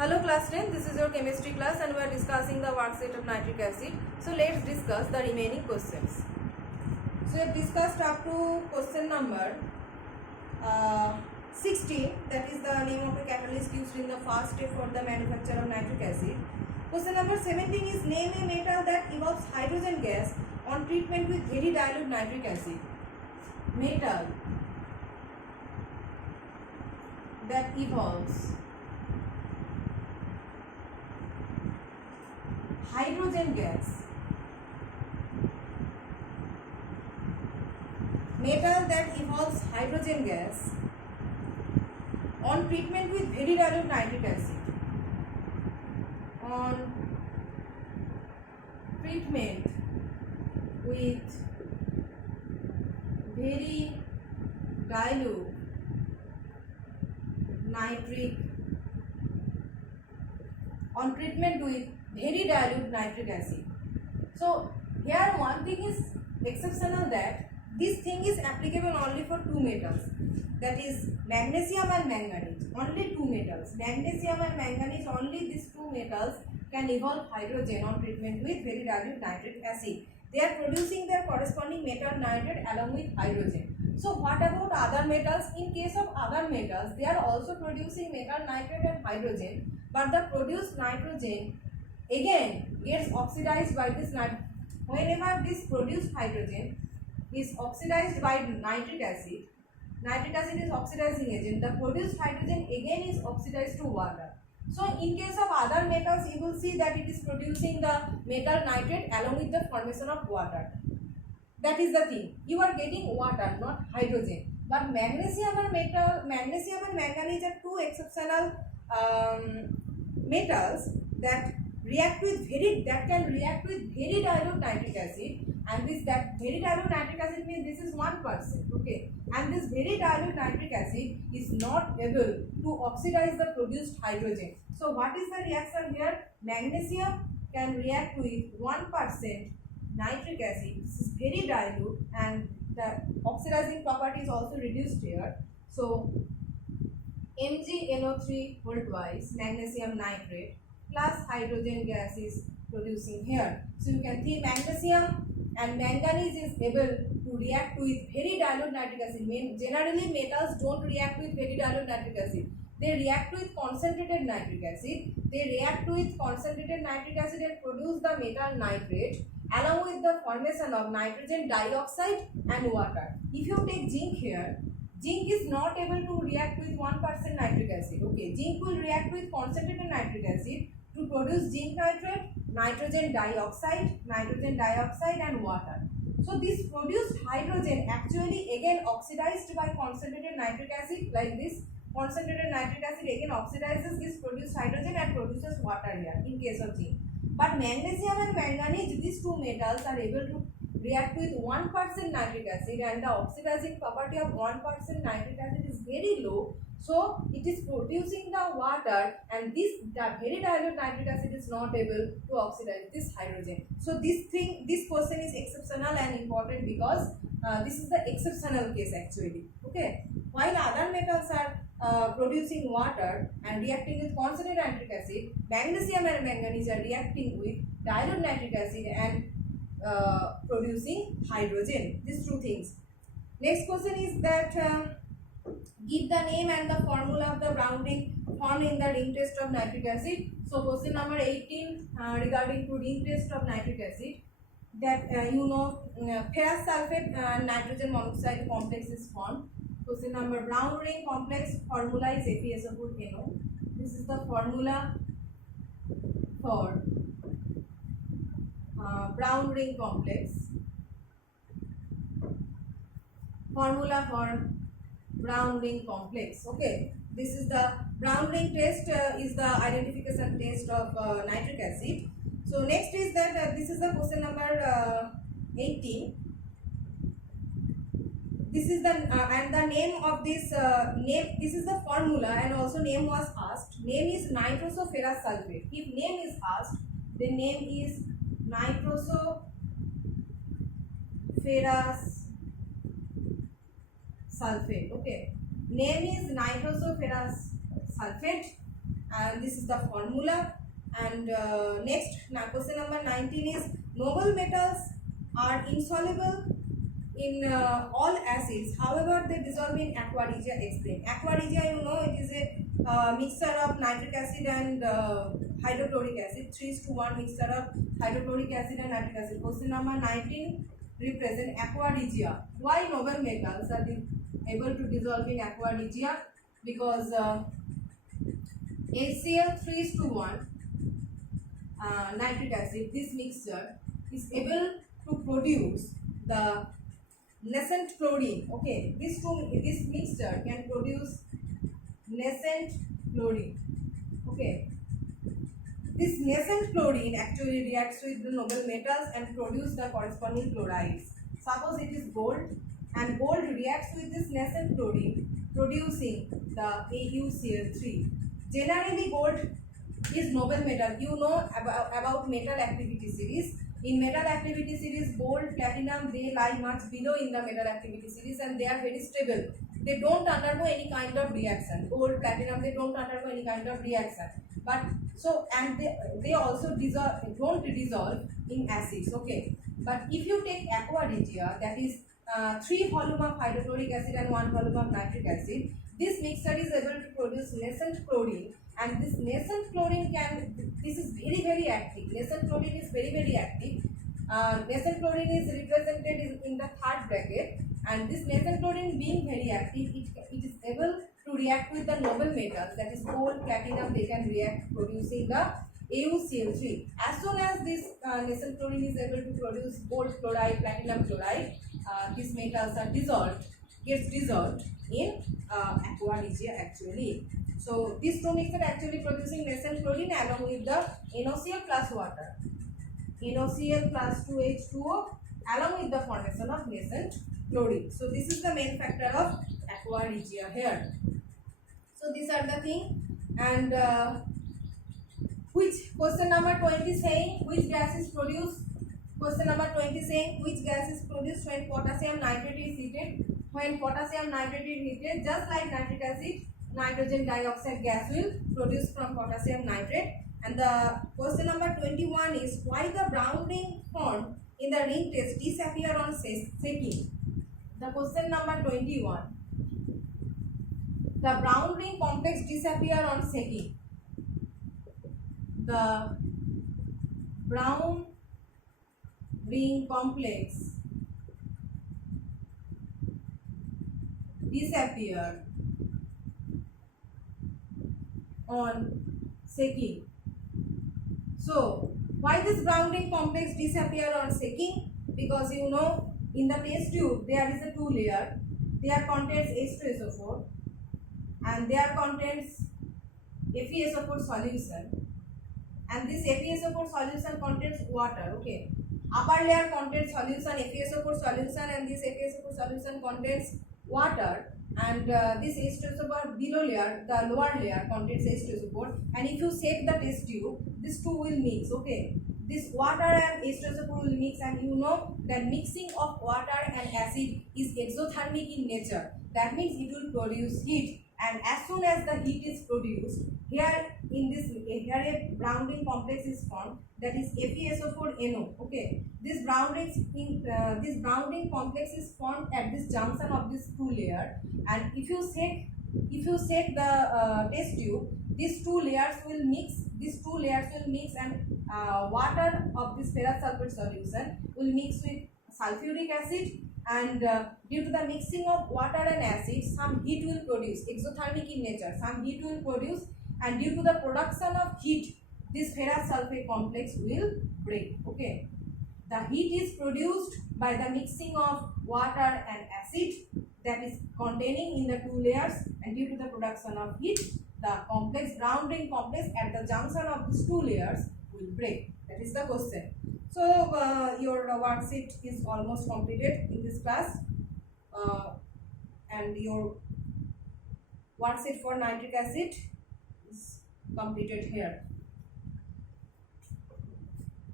Hello class 10, this is your chemistry class and we are discussing the worksheet of nitric acid. So let's discuss the remaining questions. So we have discussed up to question number 16, that is the name of the catalyst used in the first step for the manufacture of nitric acid. Question number 17 is name a metal that evolves hydrogen gas on treatment with very dilute nitric acid. Metal that evolves hydrogen gas. Metal that evolves hydrogen gas on treatment with very dilute nitric acid. On treatment with very dilute nitric acid. So here one thing is exceptional, that this thing is applicable only for two metals, that is magnesium and manganese. Only two metals, magnesium and manganese, only these two metals can evolve hydrogen on treatment with very dilute nitric acid. They are producing their corresponding metal nitrate along with hydrogen. So what about other metals? In case of other metals, they are also producing metal nitrate and hydrogen, but the produced nitrogen again gets oxidized by this nitrogen. Whenever this produced hydrogen is oxidized by nitric acid is oxidizing agent, the produced hydrogen again is oxidized to water. So in case of other metals, you will see that it is producing the metal nitrate along with the formation of water. That is the thing, you are getting water, not hydrogen. But magnesium and manganese are two exceptional metals that can react with very dilute nitric acid, and that very dilute nitric acid means this is 1%, okay, and this very dilute nitric acid is not able to oxidize the produced hydrogen. So what is the reaction here? Magnesium can react with 1% nitric acid. This is very dilute and the oxidizing property is also reduced here. So MgNO3 voltwise magnesium nitrate plus hydrogen gas is producing here. So you can see magnesium and manganese is able to react with very dilute nitric acid. Generally metals don't react with very dilute nitric acid. They react with concentrated nitric acid. They react with concentrated nitric acid and produce the metal nitrate along with the formation of nitrogen dioxide and water. If you take zinc here, zinc is not able to react with 1% nitric acid. Okay, zinc will react with concentrated nitric acid to produce zinc nitrate, nitrogen dioxide and water. So this produced hydrogen actually again oxidized by concentrated nitric acid, like this. Concentrated nitric acid again oxidizes this produced hydrogen and produces water here in case of zinc. But magnesium and manganese, these two metals are able to react with 1% nitric acid, and the oxidizing property of 1% nitric acid is very low. So it is producing the water, and the very dilute nitric acid is not able to oxidize this hydrogen. So this question is exceptional and important because this is the exceptional case actually. Okay, while other metals are producing water and reacting with concentrated nitric acid, magnesium and manganese are reacting with dilute nitric acid and producing hydrogen. These two things. Next question is that give the name and the formula of the Brown ring found in the ring test of nitric acid. So question number 18 regarding to ring test of nitric acid, that ferrous sulfate and nitrogen monoxide complex is formed. Question number Brown ring complex formula is FeSO4NO. This is the formula for Brown ring complex. Formula for Brown ring complex. Okay, this is the Brown ring test is the identification test of nitric acid. So next is that this is the question number 18. This is the and the name of this name. This is the formula and also name was asked. Name is nitrosoferrous sulfate. If name is asked, the name is nitrosoferrous sulfate. Okay, name is nitrosoferrous sulfate and this is the formula. And next, now question number 19 is noble metals are insoluble in all acids, however they dissolve in aqua regia. Explain. Aqua regia, you know, it is a mixture of nitric acid and hydrochloric acid, 3:1 mixture of hydrochloric acid and nitric acid. Question number 19 represent aqua regia. Why noble metals are able to dissolve in aqua regia? Because HCl 3:1 nitric acid, this mixture is able to produce the nascent chlorine. Okay, this mixture can produce nascent chlorine. Okay, this nascent chlorine actually reacts with the noble metals and produce the corresponding chlorides. Suppose it is gold, and gold reacts with this nascent chlorine, producing the AuCl3. Generally, gold is noble metal. You know about metal activity series. In metal activity series, gold, platinum, they lie much below in the metal activity series, and they are very stable. They don't undergo any kind of reaction. Gold, platinum, they don't undergo any kind of reaction. But so, and they also don't dissolve in acids. Okay. But if you take aqua regia, that is 3 volume of hydrochloric acid and 1 volume of nitric acid, this mixture is able to produce nascent chlorine, and this nascent chlorine this is very active. Nascent chlorine is very active. Nascent chlorine is represented in the third bracket, and this nascent chlorine being very active, it is able to react with the noble metals, that is gold, platinum, they can react producing the AuCl3. As soon as this nascent chlorine is able to produce gold chloride, platinum chloride, these metals are gets dissolved in aqua regia actually. So this two mixture actually producing nascent chlorine along with the NaCl plus water, NaCl plus 2H2O, along with the formation of nascent chlorine. So this is the main factor of aqua regia here. So these are the thing. And which question number 20 saying which gas is produced? Question number 20 saying which gas is produced when potassium nitrate is heated? When potassium nitrate is heated, just like nitric acid, nitrogen dioxide gas will produce from potassium nitrate. And the question number 21 is why the brown ring formed in the ring test disappear on shaking. The question number 21, the brown ring complex disappear on shaking. The brown ring complex disappear on shaking. So why this brown ring complex disappear on shaking? Because you know in the test tube there is a two layer. There contains H2SO4 and there contains FeSO4 solution, and this FeSO4 solution contains water. Okay, upper layer contains solution FeSO4 solution, and this FeSO4 solution contains water, and this H2SO4 below layer, the lower layer contains H2SO4, and if you shake the test tube, these two will mix. Okay, this water and H2SO4 will mix, and you know that mixing of water and acid is exothermic in nature. That means it will produce heat, and as soon as the heat is produced, here a brown ring complex is formed, that is FeSO4NO. Okay, this brown ring complex is formed at this junction of this two layer, and if you shake the test tube, these two layers will mix, and water of this ferrous sulfate solution will mix with sulfuric acid, and due to the mixing of water and acid, some heat will produce, exothermic in nature, some heat will produce, and due to the production of heat, this ferrous sulfate complex will break. Okay, the heat is produced by the mixing of water and acid that is containing in the two layers, and due to the production of heat, the brown ring complex at the junction of these two layers will break. That is the question. So your worksheet is almost completed in this class, and your worksheet for nitric acid is completed here.